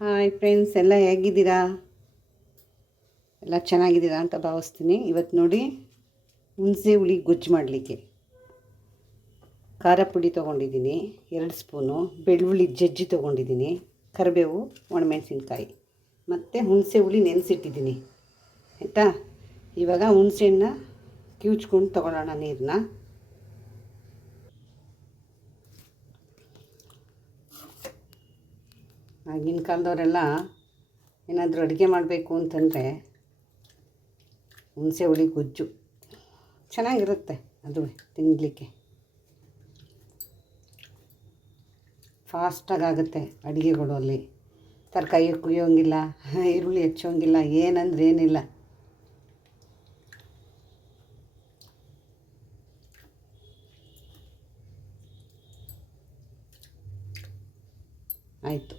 Hi friends, ಎಲ್ಲ ಹೇಗಿದ್ದೀರಾ? ಎಲ್ಲ ಚೆನ್ನಾಗಿದ್ದೀರಾ ಅಂತ ಭಾವಿಸ್ತೀನಿ. ಇವತ್ತು ನೋಡಿ, ಹುಣಸೆ ಹುಳಿ ಗೊಜ್ಜು ಮಾಡಲಿಕ್ಕೆ ಖಾರ ಪುಡಿ ತೊಗೊಂಡಿದ್ದೀನಿ, 2 ಸ್ಪೂನು ಬೆಳ್ಳುಳ್ಳಿ ಜಜ್ಜಿ ತೊಗೊಂಡಿದ್ದೀನಿ, ಕರಿಬೇವು, ಒಣಮೆಣಸಿನ್ಕಾಯಿ ಮತ್ತು ಹುಣಸೆ ಹುಳಿ ನೆನೆಸಿಟ್ಟಿದ್ದೀನಿ. ಆಯಿತಾ? ಇವಾಗ ಹುಣಸೆಹಣ್ಣ ಕಿವುಚ್ಕೊಂಡು ತೊಗೊಳ್ಳೋಣ ನೀರನ್ನ. ಆಗಿನ ಕಾಲದವರೆಲ್ಲ ಏನಾದರೂ ಅಡುಗೆ ಮಾಡಬೇಕು ಅಂತಂದರೆ ಹುಣಸೆ ಹುಳಿ ಗೊಜ್ಜು ಚೆನ್ನಾಗಿರುತ್ತೆ. ಅದು ತಿನ್ನಲಿಕ್ಕೆ ಫಾಸ್ಟಾಗುತ್ತೆ ಅಡುಗೆಗಳು. ಅಲ್ಲಿ ತರಕಾರಿ ಕುಯ್ಯೋಂಗಿಲ್ಲ, ಈರುಳ್ಳಿ ಹೆಚ್ಚೋಂಗಿಲ್ಲ, ಏನಂದ್ರೆ ಏನಿಲ್ಲ. ಆಯಿತು,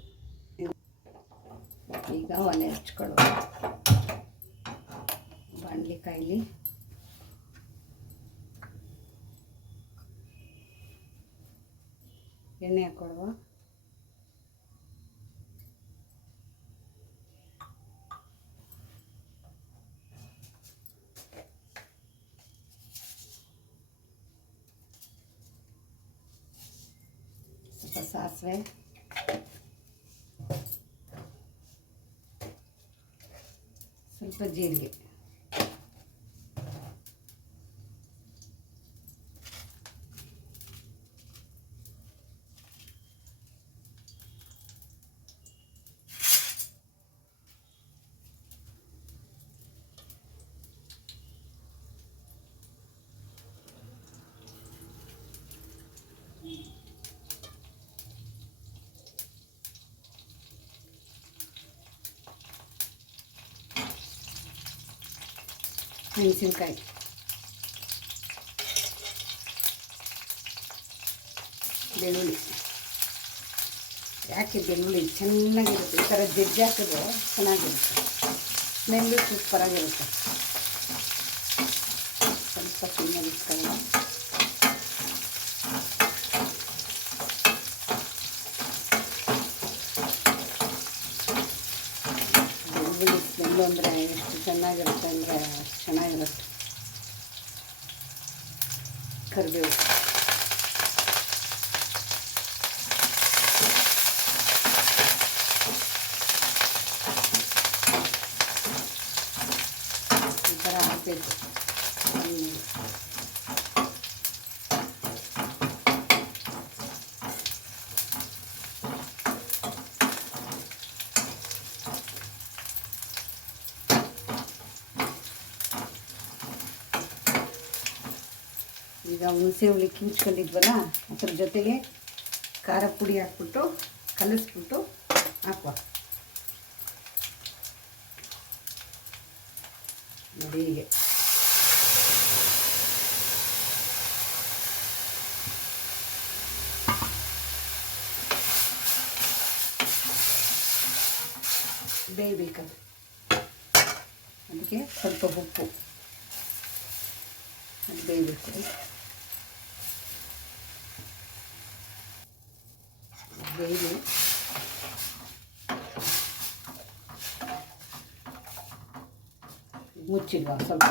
ಈಗ ಒಲೆ ಹಚ್ಕೊಳ್ಳೋದು. ಬಾಣಲಿ ಕಾಯಿಲಿ. ಎಣ್ಣೆ ಹಾಕ್ಕೊಳ್ಳುವ. ಸ್ವಲ್ಪ ಸಾಸಿವೆ, ಸ್ವಲ್ಪ ಜೀರಿಗೆ, ಮೆಣಸಿನ್ಕಾಯಿ, ಬೆಳ್ಳುಳ್ಳಿ. ಯಾಕೆ ಬೆಳ್ಳುಳ್ಳಿ ಚೆನ್ನಾಗಿರುತ್ತೆ, ಈ ಥರ ಜಜ್ಜಿ ಹಾಕಿದ್ರೆ ಚೆನ್ನಾಗಿರುತ್ತೆ, ಸ್ಮೆಲ್ಲು ಸೂಪರಾಗಿರುತ್ತೆ. ಸ್ವಲ್ಪ ತಿನ್ನೋದಿಸ್ಕೊಳ್ಳೋಣ. ಬೆಳ್ಳುಳ್ಳಿ ಸ್ಮೆಲ್ಲು ಅಂದರೆ ಎಷ್ಟು ಚೆನ್ನಾಗಿರುತ್ತೆ ಅಂದರೆ ಅಷ್ಟು ಚೆನ್ನಾಗಿರುತ್ತೆ. ಕರಿಬೇವು, ಈ ಥರ ಹಾಕಬೇಕು. ಈಗ ಹುಣಸೆ ಹುಳಿ ಕಿವುಚ್ಕೊಂಡಿದ್ವಲ್ಲ, ಅದ್ರ ಜೊತೆಗೆ ಖಾರ ಪುಡಿ ಹಾಕ್ಬಿಟ್ಟು ಕಲಿಸ್ಬಿಟ್ಟು ಹಾಕುವ. ನೋಡಿ ಹೀಗೆ. ಬೇಯಬೇಕದು. ಅದಕ್ಕೆ ಸ್ವಲ್ಪ ಉಪ್ಪು, ಅದು ಬೇಯಬೇಕು. ಬೇಯ್ದು ಮುಚ್ಚಿಡುವ ಸ್ವಲ್ಪ.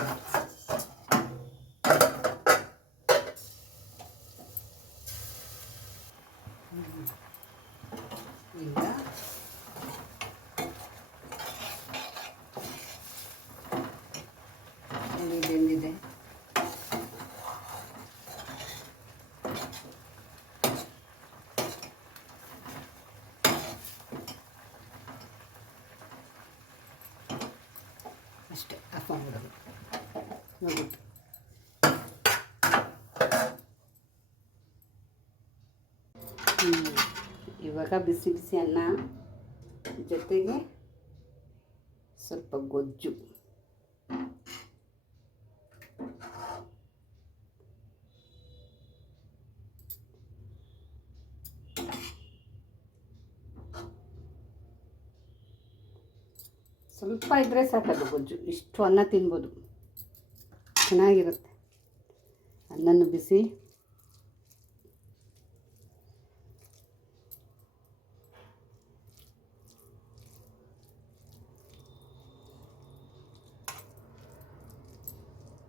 ಈಗ ಬೆಂದಿದೆ. ಅಷ್ಟೇ, ಆಫ್ ಮಾಡಿಬಿಡೋದು. ನೋಡಿಬಿಟ್ಟು ಇವಾಗ ಬಿಸಿ ಬಿಸಿ ಅನ್ನ ಜೊತೆಗೆ ಸ್ವಲ್ಪ ಗೊಜ್ಜು. ಸ್ವಲ್ಪ ಇದ್ದರೆ ಸಾಕದು ಗೊಜ್ಜು. ಇಷ್ಟು ಅನ್ನ ತಿನ್ಬೋದು, ಚೆನ್ನಾಗಿರುತ್ತೆ. ಅನ್ನನೂ ಬಿಸಿ,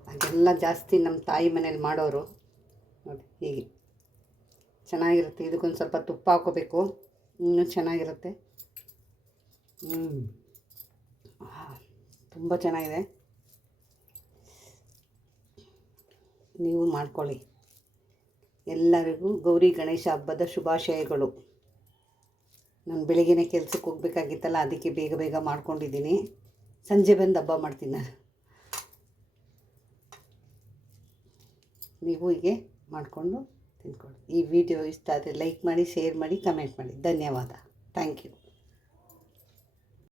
ಅದೆಲ್ಲ ಜಾಸ್ತಿ ನಮ್ಮ ತಾಯಿ ಮನೇಲಿ ಮಾಡೋರು ನೋಡಿ ಹೀಗೆ ಚೆನ್ನಾಗಿರುತ್ತೆ. ಇದಕ್ಕೊಂದು ಸ್ವಲ್ಪ ತುಪ್ಪ ಹಾಕೋಬೇಕು, ಇನ್ನೂ ಚೆನ್ನಾಗಿರುತ್ತೆ. ತುಂಬ ಚೆನ್ನಾಗಿದೆ, ನೀವು ಮಾಡ್ಕೊಳ್ಳಿ. ಎಲ್ಲರಿಗೂ ಗೌರಿ ಗಣೇಶ ಹಬ್ಬದ ಶುಭಾಶಯಗಳು. ನಾನು ಬೆಳಿಗ್ಗೆನೇ ಕೆಲ್ಸಕ್ಕೆ ಹೋಗ್ಬೇಕಾಗಿತ್ತಲ್ಲ, ಅದಕ್ಕೆ ಬೇಗ ಬೇಗ ಮಾಡ್ಕೊಂಡಿದ್ದೀನಿ. ಸಂಜೆ ಬಂದು ಹಬ್ಬ ಮಾಡ್ತೀನಿ ನಾನು. ನೀವು ಹೀಗೆ ಮಾಡಿಕೊಂಡು ತಿಂದ್ಕೊಳ್ಳಿ. ಈ ವಿಡಿಯೋ ಇಷ್ಟ ಆದರೆ ಲೈಕ್ ಮಾಡಿ, ಶೇರ್ ಮಾಡಿ, ಕಮೆಂಟ್ ಮಾಡಿ. ಧನ್ಯವಾದ. Thank you.